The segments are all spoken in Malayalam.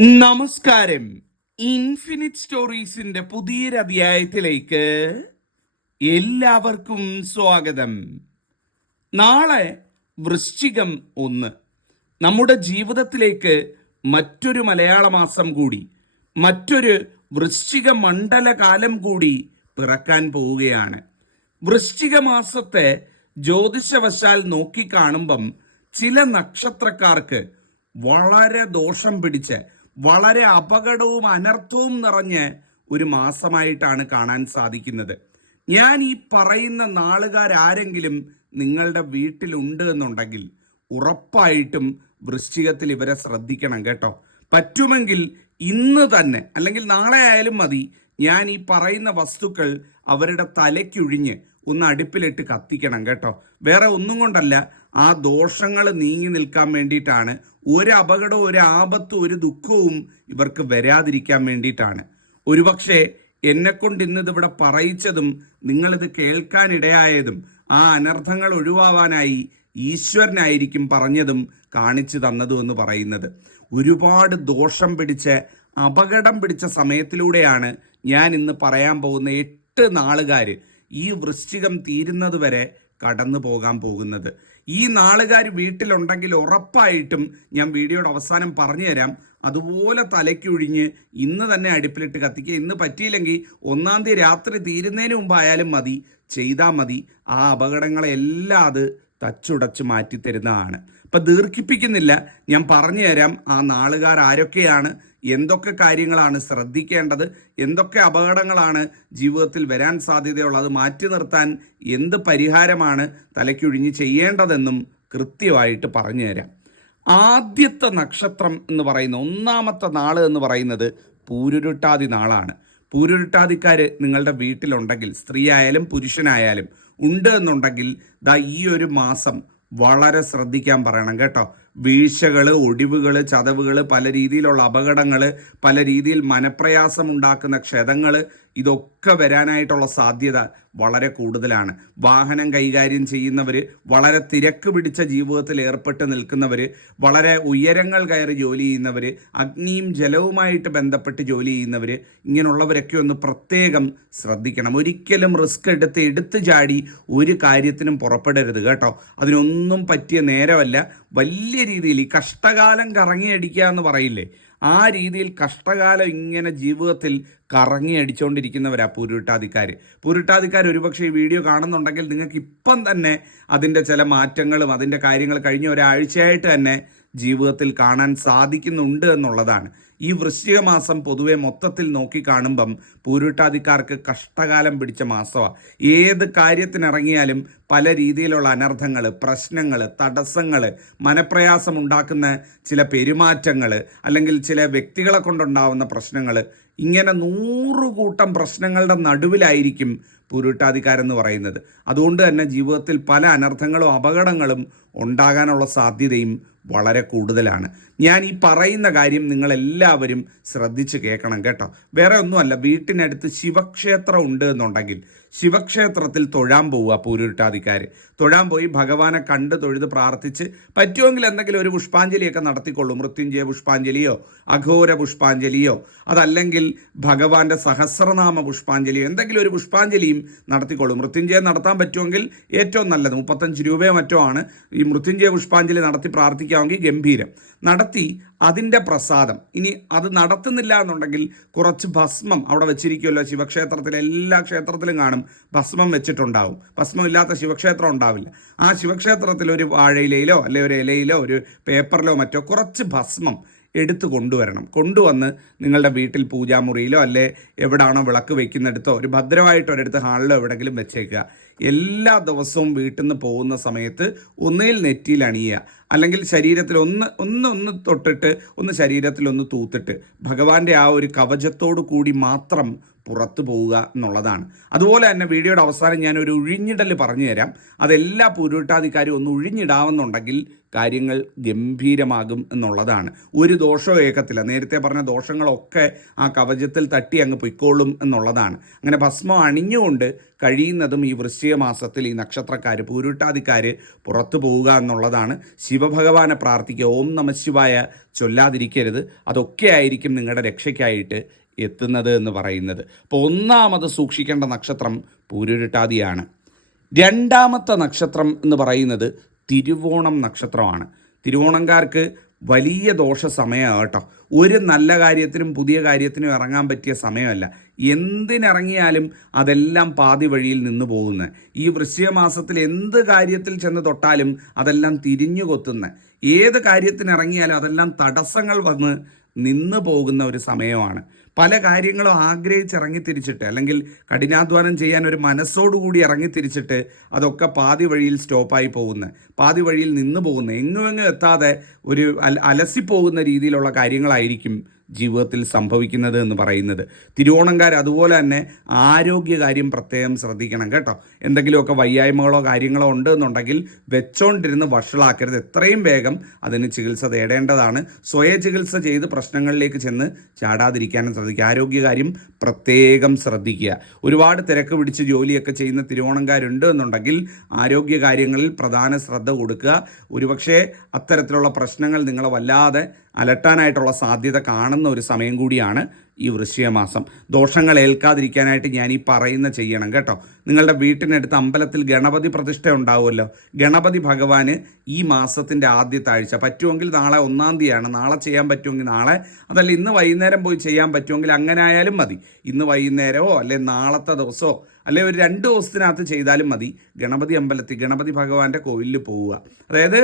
നമസ്കാരം. ഇൻഫിനിറ്റ് സ്റ്റോറീസിന്റെ പുതിയൊരു അധ്യായത്തിലേക്ക് എല്ലാവർക്കും സ്വാഗതം. നാളെ വൃശ്ചികം ഒന്ന്. നമ്മുടെ ജീവിതത്തിലേക്ക് മറ്റൊരു മലയാള മാസം കൂടി മറ്റൊരു വൃശ്ചിക മണ്ഡല കാലം കൂടി പിറക്കാൻ പോവുകയാണ്. വൃശ്ചിക മാസത്തെ ജ്യോതിഷവശാൽ നോക്കിക്കാണുമ്പം ചില നക്ഷത്രക്കാർക്ക് വളരെ ദോഷം പിടിച്ച് വളരെ അപകടവും അനർത്ഥവും നിറഞ്ഞ ഒരു മാസമായിട്ടാണ് കാണാൻ സാധിക്കുന്നത്. ഞാൻ ഈ പറയുന്ന നാളുകാരാരെങ്കിലും നിങ്ങളുടെ വീട്ടിലുണ്ട് എന്നുണ്ടെങ്കിൽ ഉറപ്പായിട്ടും വൃശ്ചികത്തിൽ ഇവരെ ശ്രദ്ധിക്കണം കേട്ടോ. പറ്റുമെങ്കിൽ ഇന്ന് തന്നെ അല്ലെങ്കിൽ നാളെ ആയാലും മതി ഞാൻ ഈ പറയുന്ന വസ്തുക്കൾ അവരുടെ തലയ്ക്കൊഴിഞ്ഞ് ഒന്ന് അടുപ്പിലിട്ട് കത്തിക്കണം കേട്ടോ. വേറെ ഒന്നും കൊണ്ടല്ല ആ ദോഷങ്ങൾ നീങ്ങി നിൽക്കാൻ വേണ്ടിയിട്ടാണ്. ഒരു അപകടവും ഒരു ആപത്തും ഒരു ദുഃഖവും ഇവർക്ക് വരാതിരിക്കാൻ വേണ്ടിയിട്ടാണ്. ഒരുപക്ഷെ എന്നെക്കൊണ്ട് കൊണ്ട് ഇന്ന് ഇവിടെ പറയിച്ചതും നിങ്ങളിത് കേൾക്കാനിടയായതും ആ അനർത്ഥങ്ങൾ ഒഴിവാവാനായി ഈശ്വരനായിരിക്കും പറഞ്ഞതും കാണിച്ചു തന്നതും എന്ന് പറയുന്നത്. ഒരുപാട് ദോഷം പിടിച്ച അപകടം പിടിച്ച സമയത്തിലൂടെയാണ് ഞാൻ ഇന്ന് പറയാൻ പോകുന്ന എട്ട് നാളുകാർ ഈ വൃശ്ചികം തീരുന്നത് വരെ കടന്നു പോകാൻ പോകുന്നത്. ഈ നാളുകാർ വീട്ടിലുണ്ടെങ്കിൽ ഉറപ്പായിട്ടും ഞാൻ വീഡിയോയുടെ അവസാനം പറഞ്ഞു തരാം അതുപോലെ തലയ്ക്കൊഴിഞ്ഞ് ഇന്ന് തന്നെ അടുപ്പിലിട്ട് കത്തിക്കുക. ഇന്ന് പറ്റിയില്ലെങ്കിൽ ഒന്നാം തീയതി രാത്രി തീരുന്നതിന് മുമ്പ് ആയാലും മതി ചെയ്താൽ മതി. ആ അപകടങ്ങളെല്ലാം അത് തച്ചുടച്ച് മാറ്റി തരുന്നതാണ് അപ്പം ദീർഘിപ്പിക്കുന്നില്ല. ഞാൻ പറഞ്ഞു തരാം ആ നാളുകാർ ആരൊക്കെയാണ് എന്തൊക്കെ കാര്യങ്ങളാണ് ശ്രദ്ധിക്കേണ്ടത് എന്തൊക്കെ അപകടങ്ങളാണ് ജീവിതത്തിൽ വരാൻ സാധ്യതയുള്ളത് മാറ്റി നിർത്താൻ എന്ത് പരിഹാരമാണ് തലയ്ക്കൊഴിഞ്ഞ് ചെയ്യേണ്ടതെന്നും കൃത്യമായിട്ട് പറഞ്ഞു തരാം. ആദ്യത്തെ നക്ഷത്രം എന്ന് പറയുന്ന ഒന്നാമത്തെ നാൾ എന്ന് പറയുന്നത് പൂരുരുട്ടാതി നാളാണ്. പൂരുരുട്ടാതിക്കാർ നിങ്ങളുടെ വീട്ടിലുണ്ടെങ്കിൽ സ്ത്രീ ആയാലും പുരുഷനായാലും ഉണ്ട് എന്നുണ്ടെങ്കിൽ ദാ ഈ ഒരു മാസം വളരെ ശ്രദ്ധിക്കാൻ പറയണം കേട്ടോ. വീഴ്ചകൾ ഒടിവുകൾ ചതവുകൾ പല രീതിയിലുള്ള അപകടങ്ങൾ പല രീതിയിൽ മനപ്രയാസം ഉണ്ടാക്കുന്ന ക്ഷതങ്ങൾ ഇതൊക്കെ വരാനായിട്ടുള്ള സാധ്യത വളരെ കൂടുതലാണ്. വാഹനം കൈകാര്യം ചെയ്യുന്നവർ വളരെ തിരക്ക് പിടിച്ച ജീവിതത്തിൽ ഏർപ്പെട്ട് നിൽക്കുന്നവർ വളരെ ഉയരങ്ങൾ കയറി ജോലി ചെയ്യുന്നവർ അഗ്നിയും ജലവുമായിട്ട് ബന്ധപ്പെട്ട് ജോലി ചെയ്യുന്നവർ ഇങ്ങനെയുള്ളവരൊക്കെ ഒന്ന് പ്രത്യേകം ശ്രദ്ധിക്കണം. ഒരിക്കലും റിസ്ക് എടുത്ത് എടുത്തു ചാടി ഒരു കാര്യത്തിനും പുറപ്പെടരുത് കേട്ടോ. അതിനൊന്നും പറ്റിയ നേരമല്ല. വലിയ രീതിയിൽ ഈ കഷ്ടകാലം കറങ്ങിയടിക്കുക എന്ന് പറയില്ലേ? ആ രീതിയിൽ കഷ്ടകാലം ഇങ്ങനെ ജീവിതത്തിൽ കറങ്ങി അടിച്ചുകൊണ്ടിരിക്കുന്നവരാ പൂരുട്ടാതിക്കാർ പൂരുട്ടാതിക്കാർ ഒരുപക്ഷെ ഈ വീഡിയോ കാണുന്നുണ്ടെങ്കിൽ നിങ്ങൾക്ക് ഇപ്പം തന്നെ അതിന്റെ ചില മാറ്റങ്ങളും അതിന്റെ കാര്യങ്ങൾ കഴിഞ്ഞ ഒരാഴ്ചയായിട്ട് തന്നെ ജീവിതത്തിൽ കാണാൻ സാധിക്കുന്നുണ്ട് എന്നുള്ളതാണ്. ഈ വൃശ്ചിക മാസം പൊതുവെ മൊത്തത്തിൽ നോക്കി കാണുമ്പം പൂരുട്ടാതിക്കാർക്ക് കഷ്ടകാലം പിടിച്ച മാസമാണ് ഏത് കാര്യത്തിനിറങ്ങിയാലും പല രീതിയിലുള്ള അനർത്ഥങ്ങൾ പ്രശ്നങ്ങൾ തടസ്സങ്ങൾ മനപ്രയാസം ഉണ്ടാക്കുന്ന ചില പെരുമാറ്റങ്ങൾ അല്ലെങ്കിൽ ചില വ്യക്തികളെ കൊണ്ടുണ്ടാവുന്ന പ്രശ്നങ്ങൾ ഇങ്ങനെ നൂറുകൂട്ടം പ്രശ്നങ്ങളുടെ നടുവിലായിരിക്കും പൂരുട്ടാധികാരെന്ന് പറയുന്നത്. അതുകൊണ്ട് തന്നെ ജീവിതത്തിൽ പല അനർത്ഥങ്ങളും അപകടങ്ങളും ഉണ്ടാകാനുള്ള സാധ്യതയും വളരെ കൂടുതലാണ്. ഞാൻ ഈ പറയുന്ന കാര്യം നിങ്ങളെല്ലാവരും ശ്രദ്ധിച്ച് കേൾക്കണം കേട്ടോ. വേറെ ഒന്നുമല്ല വീട്ടിനടുത്ത് ശിവക്ഷേത്രം ഉണ്ട് എന്നുണ്ടെങ്കിൽ ശിവക്ഷേത്രത്തിൽ തൊഴാൻ പോവുക പൂരുരുട്ടാതിക്കാർ തൊഴാൻ പോയി ഭഗവാനെ കണ്ട് തൊഴുത് പ്രാർത്ഥിച്ച് പറ്റുമെങ്കിൽ എന്തെങ്കിലും ഒരു പുഷ്പാഞ്ജലിയൊക്കെ നടത്തിക്കൊള്ളൂ. മൃത്യുഞ്ജയ പുഷ്പാഞ്ജലിയോ അഘോര പുഷ്പാഞ്ജലിയോ അതല്ലെങ്കിൽ ഭഗവാന്റെ സഹസ്രനാമ പുഷ്പാഞ്ജലിയോ എന്തെങ്കിലും ഒരു പുഷ്പാഞ്ജലിയും നടത്തിക്കൊള്ളൂ. മൃത്യുഞ്ജയം നടത്താൻ പറ്റുമെങ്കിൽ ഏറ്റവും നല്ലത് മുപ്പത്തഞ്ച് രൂപയോ മറ്റോ ആണ് ഈ മൃത്യുഞ്ജയ പുഷ്പാഞ്ജലി നടത്തി പ്രാർത്ഥിക്കാമെങ്കിൽ ഗംഭീരം. നടത്തി അതിന്റെ പ്രസാദം. ഇനി അത് നടത്തുന്നില്ല എന്നുണ്ടെങ്കിൽ കുറച്ച് ഭസ്മം അവിടെ വെച്ചിരിക്കുമല്ലോ ശിവക്ഷേത്രത്തിലെ എല്ലാ ക്ഷേത്രത്തിലും കാണും. ഭസ്മം വെച്ചിട്ടുണ്ടാവും. ഭസ്മം ഇല്ലാത്ത ശിവക്ഷേത്രം ഉണ്ടാവില്ല. ആ ശിവക്ഷേത്രത്തിൽ ഒരു വാഴയിലയിലോ അല്ലെ ഒരു ഇലയിലോ ഒരു പേപ്പറിലോ മറ്റോ കുറച്ച് ഭസ്മം എടുത്ത് കൊണ്ടുവരണം. കൊണ്ടുവന്ന് നിങ്ങളുടെ വീട്ടിൽ പൂജാമുറിയിലോ അല്ലെ എവിടാണോ വിളക്ക് വെക്കുന്നിടത്തോ ഒരു ഭദ്രമായിട്ട് ഒരിടത്ത് ഹാളിലോ എവിടെങ്കിലും വെച്ചേക്കുക. എല്ലാ ദിവസവും വീട്ടിൽ നിന്ന് പോകുന്ന സമയത്ത് ഒന്നിൽ നെറ്റിയിൽ അണിയുക. അല്ലെങ്കിൽ ശരീരത്തിൽ ഒന്ന് ഒന്ന് ഒന്ന് തൊട്ടിട്ട് ഒന്ന് ശരീരത്തിൽ ഒന്ന് തൂത്തിട്ട്. ഭഗവാന്റെ ആ ഒരു കവചത്തോടു കൂടി മാത്രം പുറത്തു പോവുക എന്നുള്ളതാണ്. അതുപോലെ തന്നെ വീഡിയോയുടെ അവസാനം ഞാൻ ഒരു ഒഴിഞ്ഞിടൽ പറഞ്ഞു തരാം അതെല്ലാ പൂരുട്ടാധികാരും ഒന്ന് ഒഴിഞ്ഞിടാവുന്നുണ്ടെങ്കിൽ കാര്യങ്ങൾ ഗംഭീരമാകും എന്നുള്ളതാണ്. ഒരു ദോഷവും ഏക്കത്തില്ല നേരത്തെ പറഞ്ഞ ദോഷങ്ങളൊക്കെ ആ കവചത്തിൽ തട്ടി അങ്ങ് പൊയ്ക്കോളും എന്നുള്ളതാണ്. അങ്ങനെ ഭസ്മം അണിഞ്ഞുകൊണ്ട് കഴിയുന്നതും ഈ വൃശ്ചിക മാസത്തിൽ ഈ നക്ഷത്രക്കാർ പൂരുട്ടാതിക്കാർ പുറത്തു പോവുക എന്നുള്ളതാണ്. ശിവഭഗവാനെ പ്രാർത്ഥിക്കുക. ഓം നമശിവായ ചൊല്ലാതിരിക്കരുത്. അതൊക്കെ ആയിരിക്കും നിങ്ങളുടെ രക്ഷയ്ക്കായിട്ട് എത്തുന്നത് എന്ന് പറയുന്നത്. അപ്പോൾ ഒന്നാമത് സൂക്ഷിക്കേണ്ട നക്ഷത്രം പൂരുരുട്ടാതിയാണ്. രണ്ടാമത്തെ നക്ഷത്രം എന്ന് പറയുന്നത് തിരുവോണം നക്ഷത്രമാണ്. തിരുവോണംകാർക്ക് വലിയ ദോഷ സമയമാണ് കേട്ടോ. ഒരു നല്ല കാര്യത്തിനും പുതിയ കാര്യത്തിനും ഇറങ്ങാൻ പറ്റിയ സമയമല്ല. എന്തിനിറങ്ങിയാലും അതെല്ലാം പാതി വഴിയിൽ നിന്ന് പോകുന്നത് ഈ വൃശ്ചിക മാസത്തിൽ എന്ത് കാര്യത്തിൽ ചെന്ന് തൊട്ടാലും അതെല്ലാം തിരിഞ്ഞു കൊത്തുന്ന ഏത് കാര്യത്തിനിറങ്ങിയാലും അതെല്ലാം തടസ്സങ്ങൾ വന്ന് നിന്ന് പോകുന്ന ഒരു സമയമാണ്. പല കാര്യങ്ങളും ആഗ്രഹിച്ച് തിരിച്ചിട്ട് അല്ലെങ്കിൽ കഠിനാധ്വാനം ചെയ്യാൻ ഒരു മനസ്സോടുകൂടി ഇറങ്ങി തിരിച്ചിട്ട് അതൊക്കെ പാതി വഴിയിൽ സ്റ്റോപ്പായി പോകുന്ന പാതി വഴിയിൽ നിന്ന് പോകുന്ന എങ്ങും എങ്ങും എത്താതെ ഒരു അല അലസിപ്പോകുന്ന രീതിയിലുള്ള കാര്യങ്ങളായിരിക്കും ജീവിതത്തിൽ സംഭവിക്കുന്നത് എന്ന് പറയുന്നത്. തിരുവോണംകാർ അതുപോലെ തന്നെ ആരോഗ്യകാര്യം പ്രത്യേകം ശ്രദ്ധിക്കണം കേട്ടോ. എന്തെങ്കിലുമൊക്കെ വയ്യായ്മകളോ കാര്യങ്ങളോ ഉണ്ട് എന്നുണ്ടെങ്കിൽ വെച്ചോണ്ടിരുന്ന് വഷളാക്കരുത്. എത്രയും വേഗം അതിന് ചികിത്സ തേടേണ്ടതാണ്. സ്വയ ചികിത്സ ചെയ്ത് പ്രശ്നങ്ങളിലേക്ക് ചെന്ന് ചാടാതിരിക്കാനും ശ്രദ്ധിക്കുക. ആരോഗ്യകാര്യം പ്രത്യേകം ശ്രദ്ധിക്കുക. ഒരുപാട് തിരക്ക് പിടിച്ച് ജോലിയൊക്കെ ചെയ്യുന്ന തിരുവോണംകാരുണ്ട് എന്നുണ്ടെങ്കിൽ ആരോഗ്യകാര്യങ്ങളിൽ പ്രധാന ശ്രദ്ധ കൊടുക്കുക. ഒരുപക്ഷെ അത്തരത്തിലുള്ള പ്രശ്നങ്ങൾ നിങ്ങളെ വല്ലാതെ അലട്ടാനായിട്ടുള്ള സാധ്യത കാണുന്ന ഒരു സമയം കൂടിയാണ് ഈ വൃശ്ചികമാസം. ദോഷങ്ങൾ ഏൽക്കാതിരിക്കാനായിട്ട് ഞാൻ ഈ പറയുന്ന ചെയ്യണം കേട്ടോ. നിങ്ങളുടെ വീട്ടിനടുത്ത് അമ്പലത്തിൽ ഗണപതി പ്രതിഷ്ഠ ഉണ്ടാവുമല്ലോ. ഗണപതി ഭഗവാന് ഈ മാസത്തിന്റെ ആദ്യത്തെ ആഴ്ച പറ്റുമെങ്കിൽ നാളെ ഒന്നാം തീയതിയാണ്. നാളെ ചെയ്യാൻ പറ്റുമെങ്കിൽ നാളെ അതല്ല ഇന്ന് വൈകുന്നേരം പോയി ചെയ്യാൻ പറ്റുമെങ്കിൽ അങ്ങനെ ആയാലും മതി. ഇന്ന് വൈകുന്നേരമോ അല്ലെങ്കിൽ നാളത്തെ ദിവസമോ അല്ലെ ഒരു രണ്ട് ദിവസത്തിനകത്ത് ചെയ്താലും മതി. ഗണപതി അമ്പലത്തിൽ ഗണപതി ഭഗവാന്റെ കോവിലിൽ പോവുക. അതായത്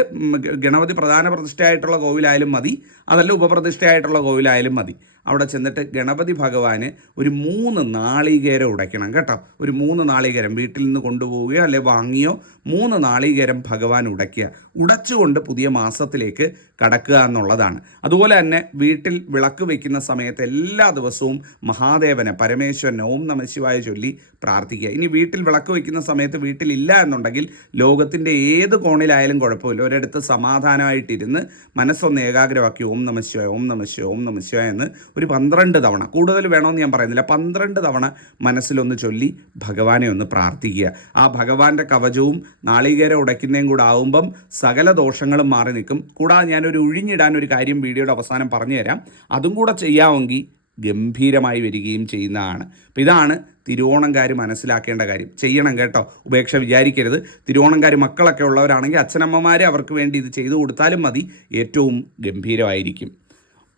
ഗണപതി പ്രധാന പ്രതിഷ്ഠയായിട്ടുള്ള കോവിലായാലും മതി. അതല്ല ഉപപ്രതിഷ്ഠയായിട്ടുള്ള കോവിലായാലും മതി. അവിടെ ചെന്നിട്ട് ഗണപതി ഭഗവാന് ഒരു മൂന്ന് നാളികേരം ഉടയ്ക്കണം കേട്ടോ. ഒരു മൂന്ന് നാളികേരം വീട്ടിൽ നിന്ന് കൊണ്ടുപോവുകയോ അല്ലെ വാങ്ങിയോ മൂന്ന് നാളികേരം ഭഗവാൻ ഉടയ്ക്കുക. ഉടച്ചുകൊണ്ട് പുതിയ മാസത്തിലേക്ക് കടക്കുക എന്നുള്ളതാണ്. അതുപോലെ തന്നെ വീട്ടിൽ വിളക്ക് വയ്ക്കുന്ന സമയത്ത് എല്ലാ ദിവസവും മഹാദേവനെ പരമേശ്വരനെ ഓം നമശിവായ ചൊല്ലി പ്രാർത്ഥിക്കുക. ഇനി വീട്ടിൽ വിളക്ക് വയ്ക്കുന്ന സമയത്ത് വീട്ടിലില്ല എന്നുണ്ടെങ്കിൽ ലോകത്തിന്റെ ഏത് കോണിലായാലും കുഴപ്പമില്ല. ഒരിടത്ത് സമാധാനമായിട്ടിരുന്ന് മനസ്സൊന്ന് ഏകാഗ്രമാക്കി ഓം നമശിവായ ഓം നമശിവായ ഓം നമശിവായ എന്ന് ഒരു പന്ത്രണ്ട് തവണ കൂടുതൽ വേണമെന്ന് ഞാൻ പറയുന്നില്ല പന്ത്രണ്ട് തവണ മനസ്സിലൊന്ന് ചൊല്ലി ഭഗവാനെ ഒന്ന് പ്രാർത്ഥിക്കുക. ആ ഭഗവാന്റെ കവചവും നാളികേരം ഉടയ്ക്കുന്നതും കൂടെ ആവുമ്പം സകല ദോഷങ്ങളും മാറി നിൽക്കും. കൂടാതെ ഞാനൊരു ഒഴിഞ്ഞിടാൻ ഒരു കാര്യം വീഡിയോയുടെ അവസാനം പറഞ്ഞു തരാം. അതും കൂടെ ചെയ്യാമെങ്കിൽ ഗംഭീരമായി വരികയും ചെയ്യുന്നതാണ്. അപ്പം ഇതാണ് തിരുവോണംകാർ മനസ്സിലാക്കേണ്ട കാര്യം. ചെയ്യണം കേട്ടോ ഉപേക്ഷ വിചാരിക്കരുത്. തിരുവോണംകാർ മക്കളൊക്കെ ഉള്ളവരാണെങ്കിൽ അച്ഛനമ്മമാരെ അവർക്ക് വേണ്ടി ഇത് ചെയ്തു കൊടുത്താലും മതി ഏറ്റവും ഗംഭീരമായിരിക്കും.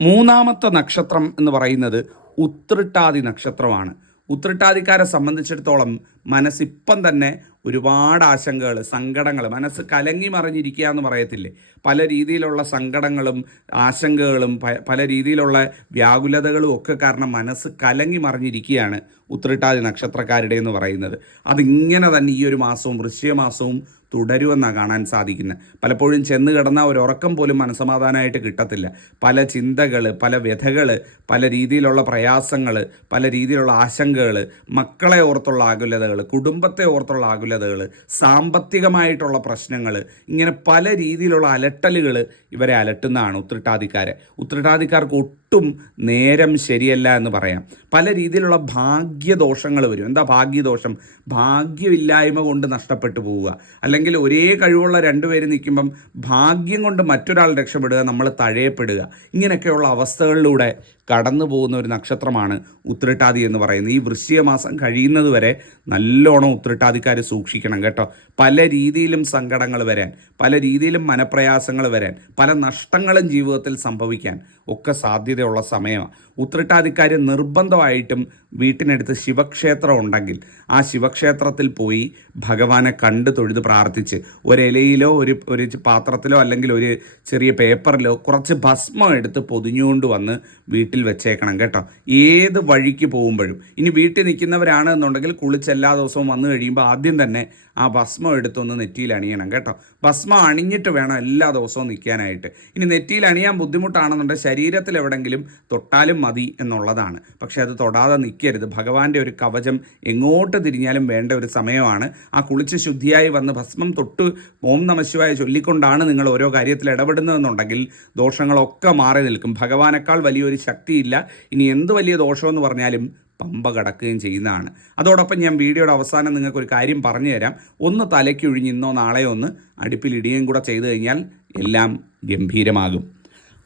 മൂന്നാമത്തെ നക്ഷത്രം എന്ന് പറയുന്നത് ഉത്രട്ടാതി നക്ഷത്രമാണ്. ഉത്രട്ടാതിക്കാരെ സംബന്ധിച്ചിടത്തോളം മനസ്സിപ്പം തന്നെ ഒരുപാട് ആശങ്കകൾ സങ്കടങ്ങൾ മനസ്സ് കലങ്ങി മറിഞ്ഞിരിക്കുക എന്ന് പറയത്തില്ലേ? പല രീതിയിലുള്ള സങ്കടങ്ങളും ആശങ്കകളും പല രീതിയിലുള്ള വ്യാകുലതകളും ഒക്കെ കാരണം മനസ്സ് കലങ്ങി മറിഞ്ഞിരിക്കുകയാണ് ഉത്രട്ടാതി നക്ഷത്രക്കാരുടെ എന്ന് പറയുന്നത്. അതിങ്ങനെ തന്നെ ഈ ഒരു മാസവും വൃശ്ചിക മാസവും തുടരുമെന്നാണ് കാണാൻ സാധിക്കുന്നത് പലപ്പോഴും ചെന്ന് കിടന്ന ഒരു ഉറക്കം പോലും മനസമാധാനമായിട്ട് കിട്ടത്തില്ല. പല ചിന്തകൾ പല വ്യഥകൾ പല രീതിയിലുള്ള പ്രയാസങ്ങൾ പല രീതിയിലുള്ള ആശങ്കകൾ മക്കളെ ഓർത്തുള്ള ആകുലതകൾ കുടുംബത്തെ ഓർത്തുള്ള ആകുലതകൾ സാമ്പത്തികമായിട്ടുള്ള പ്രശ്നങ്ങൾ ഇങ്ങനെ പല രീതിയിലുള്ള അലട്ടലുകൾ ഇവരെ അലട്ടുന്നതാണ് ഉത്രട്ടാതിക്കാരെ ഉത്രട്ടാതിക്കാർക്ക് ഒട്ടും നേരം ശരിയല്ല എന്ന് പറയാം. പല രീതിയിലുള്ള ഭാഗ്യദോഷങ്ങൾ വരും. എന്താ ഭാഗ്യദോഷം? ഭാഗ്യമില്ലായ്മ കൊണ്ട് നഷ്ടപ്പെട്ടു പോവുക. അല്ലെങ്കിൽ ഒരേ കഴിവുള്ള രണ്ടുപേര് നിൽക്കുമ്പം ഭാഗ്യം കൊണ്ട് മറ്റൊരാൾ രക്ഷപ്പെടുക നമ്മൾ തഴയപ്പെടുക. ഇങ്ങനെയൊക്കെയുള്ള അവസ്ഥകളിലൂടെ കടന്നു പോകുന്ന ഒരു നക്ഷത്രമാണ് ഉത്രട്ടാതി എന്ന് പറയുന്നത്. ഈ വൃശ്ചികമാസം കഴിയുന്നത് വരെ നല്ലോണം ഉത്രട്ടാതിക്കാർ സൂക്ഷിക്കണം കേട്ടോ. പല രീതിയിലും സങ്കടങ്ങൾ വരാൻ പല രീതിയിലും മനപ്രയാസങ്ങൾ വരാൻ പല നഷ്ടങ്ങളും ജീവിതത്തിൽ സംഭവിക്കാൻ ഒക്കെ സാധ്യതയുള്ള സമയമാണ് ഉത്രട്ടാതിക്കാർ നിർബന്ധമായിട്ടും വീട്ടിനടുത്ത് ശിവക്ഷേത്രം ഉണ്ടെങ്കിൽ ആ ശിവക്ഷേത്രത്തിൽ പോയി ഭഗവാനെ കണ്ട് തൊഴുത് പ്രാർത്ഥിച്ച് ഒരിലയിലോ ഒരു ഒരു പാത്രത്തിലോ അല്ലെങ്കിൽ ഒരു ചെറിയ പേപ്പറിലോ കുറച്ച് ഭസ്മം എടുത്ത് പൊതിഞ്ഞുകൊണ്ട് വന്ന് വീട്ടിൽ വെച്ചേക്കണം കേട്ടോ. ഏത് വഴിക്ക് പോകുമ്പോഴും. ഇനി വീട്ടിൽ നിൽക്കുന്നവരാണ് എന്നുണ്ടെങ്കിൽ കുളിച്ച് എല്ലാ ദിവസവും വന്നു കഴിയുമ്പോൾ ആദ്യം തന്നെ ആ ഭസ്മം എടുത്തൊന്ന് നെറ്റിയിൽ അണിയണം കേട്ടോ. ഭസ്മം അണിഞ്ഞിട്ട് വേണം എല്ലാ ദിവസവും നിൽക്കാനായിട്ട്. ഇനി നെറ്റിയിൽ അണിയാൻ ബുദ്ധിമുട്ടാണെന്നുണ്ടെങ്കിൽ ശരീരത്തിൽ എവിടെങ്കിലും തൊട്ടാലും മതി എന്നുള്ളതാണ്. പക്ഷേ അത് തൊടാതെ നിൽക്കരുത്. ഭഗവാന്റെ ഒരു കവചം എങ്ങോട്ട് തിരിഞ്ഞാലും വേണ്ട ഒരു സമയമാണ്. ആ കുളിച്ച് ശുദ്ധിയായി വന്ന് ഭസ്മം തൊട്ട് ഓം നമശിവായ ചൊല്ലിക്കൊണ്ടാണ് നിങ്ങൾ ഓരോ കാര്യത്തിൽ ഇടപെടുന്നതെന്നുണ്ടെങ്കിൽ ദോഷങ്ങളൊക്കെ മാറി നിൽക്കും. ഭഗവാനേക്കാൾ വലിയൊരു ശക്തിയില്ല. ഇനി എന്ത് വലിയ ദോഷമെന്ന് പറഞ്ഞാലും പമ്പ കടക്കുകയും ചെയ്യുന്നതാണ്. അതോടൊപ്പം ഞാൻ വീഡിയോയുടെ അവസാനം നിങ്ങൾക്ക് ഒരു കാര്യം പറഞ്ഞു തരാം ഒന്ന് തലയ്ക്കൊഴിഞ്ഞ് ഇന്നോ നാളെയോ ഒന്ന് അടുപ്പിലിടുകയും കൂടെ ചെയ്തു കഴിഞ്ഞാൽ എല്ലാം ഗംഭീരമാകും.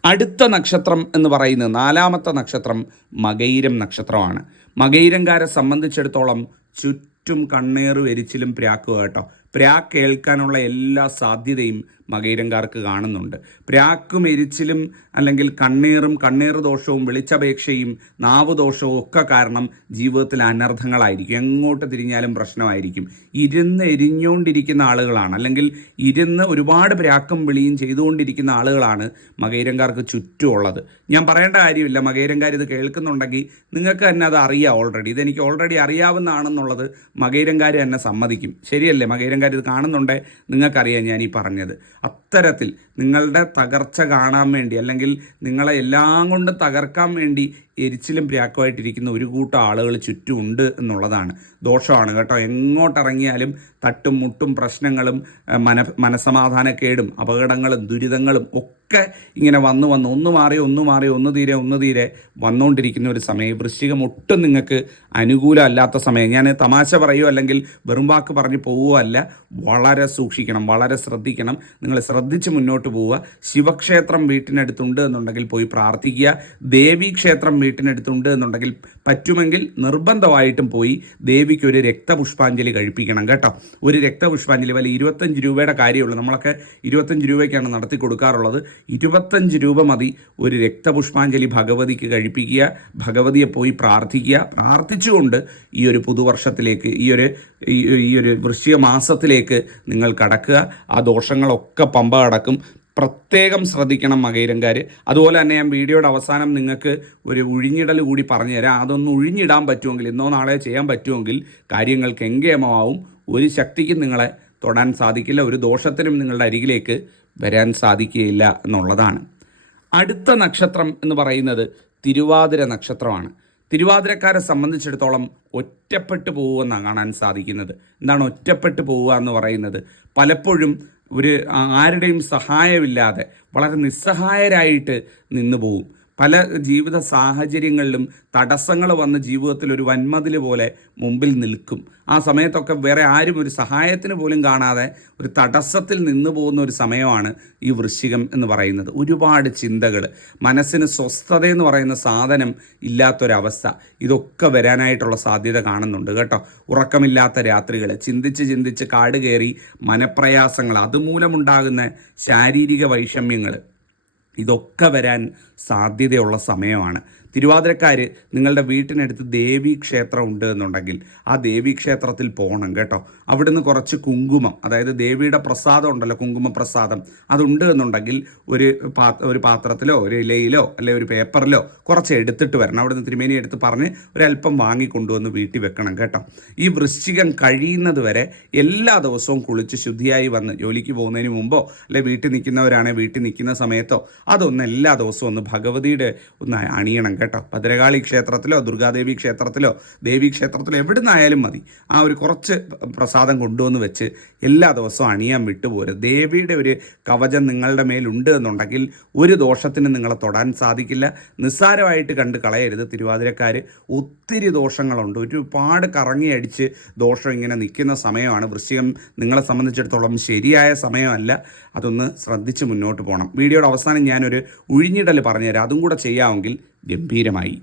അടുത്ത നക്ഷത്രം എന്ന് പറയുന്നത് നാലാമത്തെ നക്ഷത്രം മകൈരം നക്ഷത്രമാണ്. മകൈരംകാരെ സംബന്ധിച്ചിടത്തോളം ചുറ്റും കണ്ണേറ് എരിച്ചിലും പ്രാക്കുക കേട്ടോ. പ്രാക്ക് കേൾക്കാനുള്ള എല്ലാ സാധ്യതയും മകൈരംകാർക്ക് കാണുന്നുണ്ട്. പ്രാക്കും എരിച്ചിലും അല്ലെങ്കിൽ കണ്ണീറും കണ്ണീർ ദോഷവും വെളിച്ചപേക്ഷയും നാവ് ദോഷവും ഒക്കെ കാരണം ജീവിതത്തിൽ അനർത്ഥങ്ങളായിരിക്കും എങ്ങോട്ട് തിരിഞ്ഞാലും പ്രശ്നമായിരിക്കും. ഇരുന്ന് എരിഞ്ഞുകൊണ്ടിരിക്കുന്ന ആളുകളാണ്. അല്ലെങ്കിൽ ഇരുന്ന് ഒരുപാട് പ്രാക്കും വിളിയും ചെയ്തുകൊണ്ടിരിക്കുന്ന ആളുകളാണ് മകയിരങ്കാർക്ക് ചുറ്റുമുള്ളത്. ഞാൻ പറയേണ്ട കാര്യമില്ല. മകയിരങ്കാർ ഇത് കേൾക്കുന്നുണ്ടെങ്കിൽ നിങ്ങൾക്ക് തന്നെ അത് അറിയാം ഓൾറെഡി ഇതെനിക്ക് ഓൾറെഡി അറിയാവുന്നതാണെന്നുള്ളത് മകയിരങ്കാർ തന്നെ സമ്മതിക്കും. ശരിയല്ലേ? മകയിരങ്കാർ ഇത് കാണുന്നുണ്ടേ? നിങ്ങൾക്കറിയാം ഞാൻ ഈ പറഞ്ഞത്. അത്തരത്തിൽ നിങ്ങളുടെ തകർച്ച കാണാൻ വേണ്ടി അല്ലെങ്കിൽ നിങ്ങളെ എല്ലാം കൊണ്ട് തകർക്കാൻ വേണ്ടി എരിച്ചിലും പ്രാക്കുമായിട്ടിരിക്കുന്ന ഒരു കൂട്ടം ആളുകൾ ചുറ്റുമുണ്ട് എന്നുള്ളതാണ് ദോഷമാണ് കേട്ടോ. എങ്ങോട്ടിറങ്ങിയാലും തട്ടും മുട്ടും പ്രശ്നങ്ങളും മന മനസമാധാനക്കേടും അപകടങ്ങളും ദുരിതങ്ങളും ഒക്കെ ഇങ്ങനെ വന്ന് വന്ന് ഒന്ന് മാറി ഒന്ന് മാറി ഒന്ന് തീരെ ഒന്ന് തീരെ വന്നുകൊണ്ടിരിക്കുന്ന ഒരു സമയം. വൃശ്ചികം ഒട്ടും നിങ്ങൾക്ക് അനുകൂലമല്ലാത്ത സമയം. ഞാൻ തമാശ പറയുമോ അല്ലെങ്കിൽ വെറും വാക്ക് പറഞ്ഞ് പോവുകയോ അല്ല വളരെ സൂക്ഷിക്കണം വളരെ ശ്രദ്ധിക്കണം. നിങ്ങൾ ശ്രദ്ധിച്ച് മുന്നോട്ട് പോവുക. ശിവക്ഷേത്രം വീട്ടിനടുത്തുണ്ട് എന്നുണ്ടെങ്കിൽ പോയി പ്രാർത്ഥിക്കുക. ദേവീക്ഷേത്രം വീട്ടിനടുത്തുണ്ട് എന്നുണ്ടെങ്കിൽ പറ്റുമെങ്കിൽ നിർബന്ധമായിട്ടും പോയി ദേവിക്ക് ഒരു രക്തപുഷ്പാഞ്ജലി കഴിപ്പിക്കണം കേട്ടോ. ഒരു രക്തപുഷ്പാഞ്ജലി വല്ല ഇരുപത്തഞ്ച് രൂപയുടെ കാര്യമുള്ളൂ. നമ്മളൊക്കെ ഇരുപത്തഞ്ച് രൂപയ്ക്കാണ് നടത്തി കൊടുക്കാറുള്ളത്. ഇരുപത്തഞ്ച് രൂപ മതി. ഒരു രക്തപുഷ്പാഞ്ജലി ഭഗവതിക്ക് കഴിപ്പിക്കുക ഭഗവതിയെ പോയി പ്രാർത്ഥിക്കുക. പ്രാർത്ഥിച്ചുകൊണ്ട് ഈ ഒരു പുതുവർഷത്തിലേക്ക് ഈ ഒരു ഈ ഒരു വൃശ്ചിക മാസത്തിലേക്ക് നിങ്ങൾ കടക്കുക. ആ ദോഷങ്ങളൊക്കെ പമ്പ കടക്കും. പ്രത്യേകം ശ്രദ്ധിക്കണം മകൈരങ്കാർ അതുപോലെ തന്നെ ഞാൻ വീഡിയോയുടെ അവസാനം നിങ്ങൾക്ക് ഒരു ഉഴിഞ്ഞിടൽ കൂടി പറഞ്ഞുതരാം. അതൊന്ന് ഉഴിഞ്ഞിടാൻ പറ്റുമെങ്കിൽ ഇന്നോ നാളെ ചെയ്യാൻ പറ്റുമെങ്കിൽ കാര്യങ്ങൾക്ക് എങ്കേമമാവും ഒരു ശക്തിക്കും നിങ്ങളെ തൊടാൻ സാധിക്കില്ല ഒരു ദോഷത്തിനും നിങ്ങളുടെ അരികിലേക്ക് വരാൻ സാധിക്കുകയില്ല എന്നുള്ളതാണ്. അടുത്ത നക്ഷത്രം എന്ന് പറയുന്നത് തിരുവാതിര നക്ഷത്രമാണ്. തിരുവാതിരക്കാരെ സംബന്ധിച്ചിടത്തോളം ഒറ്റപ്പെട്ടു പോകുമെന്നാണ് കാണാൻ സാധിക്കുന്നത്. എന്താണ് ഒറ്റപ്പെട്ടു പോവുക എന്ന് പറയുന്നത്? പലപ്പോഴും ഒരു ആരുടെയും സഹായമില്ലാതെ വളരെ നിസ്സഹായരായിട്ട് നിന്നു പോവും പല ജീവിത സാഹചര്യങ്ങളിലും തടസ്സങ്ങൾ വന്ന് ജീവിതത്തിൽ ഒരു വന്മതിൽ പോലെ മുമ്പിൽ നിൽക്കും. ആ സമയത്തൊക്കെ വേറെ ആരും ഒരു സഹായത്തിന് പോലും കാണാതെ ഒരു തടസ്സത്തിൽ നിന്ന് പോകുന്ന ഒരു സമയമാണ് ഈ വൃശ്ചികം എന്ന് പറയുന്നത്. ഒരുപാട് ചിന്തകൾ മനസ്സിന് സ്വസ്ഥത എന്ന് പറയുന്ന സാധനം ഇല്ലാത്തൊരവസ്ഥ ഇതൊക്കെ വരാനായിട്ടുള്ള സാധ്യത കാണുന്നുണ്ട് കേട്ടോ. ഉറക്കമില്ലാത്ത രാത്രികൾ ചിന്തിച്ച് ചിന്തിച്ച് കാട് കയറി മനപ്രയാസങ്ങൾ അതുമൂലമുണ്ടാകുന്ന ശാരീരിക വൈഷമ്യങ്ങൾ ഇതൊക്കെ വരാൻ സാധ്യതയുള്ള സമയമാണ്. തിരുവാതിരക്കാർ നിങ്ങളുടെ വീട്ടിനടുത്ത് ദേവീ ക്ഷേത്രം ഉണ്ട് എന്നുണ്ടെങ്കിൽ ആ ദേവീ ക്ഷേത്രത്തിൽ പോകണം കേട്ടോ. അവിടുന്ന് കുറച്ച് കുങ്കുമം അതായത് ദേവിയുടെ പ്രസാദം ഉണ്ടല്ലോ കുങ്കുമ പ്രസാദം അതുണ്ട് എന്നുണ്ടെങ്കിൽ ഒരു പാ ഒരു പാത്രത്തിലോ ഒരു ഇലയിലോ അല്ലെ ഒരു പേപ്പറിലോ കുറച്ച് എടുത്തിട്ട് വരണം. അവിടുന്ന് തിരുമേനി എടുത്ത് പറഞ്ഞ് ഒരല്പം വാങ്ങിക്കൊണ്ടുവന്ന് വീട്ടിൽ വെക്കണം കേട്ടോ. ഈ വൃശ്ചികം കഴിയുന്നത് വരെ എല്ലാ ദിവസവും കുളിച്ച് ശുദ്ധിയായി വന്ന് ജോലിക്ക് പോകുന്നതിന് മുമ്പോ അല്ലെ വീട്ടിൽ നിൽക്കുന്നവരാണെങ്കിൽ വീട്ടിൽ നിൽക്കുന്ന സമയത്തോ അതൊന്ന് എല്ലാ ദിവസവും ഒന്ന് ഭഗവതിയുടെ ഒന്ന് അണിയണം കേട്ടോ. ഭദ്രകാളി ക്ഷേത്രത്തിലോ ദുർഗാദേവി ക്ഷേത്രത്തിലോ ദേവി ക്ഷേത്രത്തിലോ എവിടെ നിന്നായാലും മതി. ആ ഒരു കുറച്ച് പ്രസാദം കൊണ്ടുവന്ന് വെച്ച് എല്ലാ ദിവസവും അണിയാൻ വിട്ടുപോരുത് ദേവിയുടെ ഒരു കവചം നിങ്ങളുടെ മേലുണ്ട് എന്നുണ്ടെങ്കിൽ ഒരു ദോഷത്തിന് നിങ്ങളെ തൊടാൻ സാധിക്കില്ല. നിസ്സാരമായിട്ട് കണ്ട് കളയരുത് തിരുവാതിരക്കാർ ഒത്തിരി ദോഷങ്ങളുണ്ട്. ഒരുപാട് കറങ്ങി അടിച്ച് ദോഷം ഇങ്ങനെ നിൽക്കുന്ന സമയമാണ്. വൃശ്ചികം നിങ്ങളെ സംബന്ധിച്ചിടത്തോളം ശരിയായ സമയമല്ല. അതൊന്ന് ശ്രദ്ധിച്ച് മുന്നോട്ട് പോകണം വീഡിയോയുടെ അവസാനം ഞാനൊരു ഉഴിഞ്ഞിടൽ പറഞ്ഞുതരാം. അതും കൂടെ ചെയ്യാമെങ്കിൽ ഗംഭീരമായി.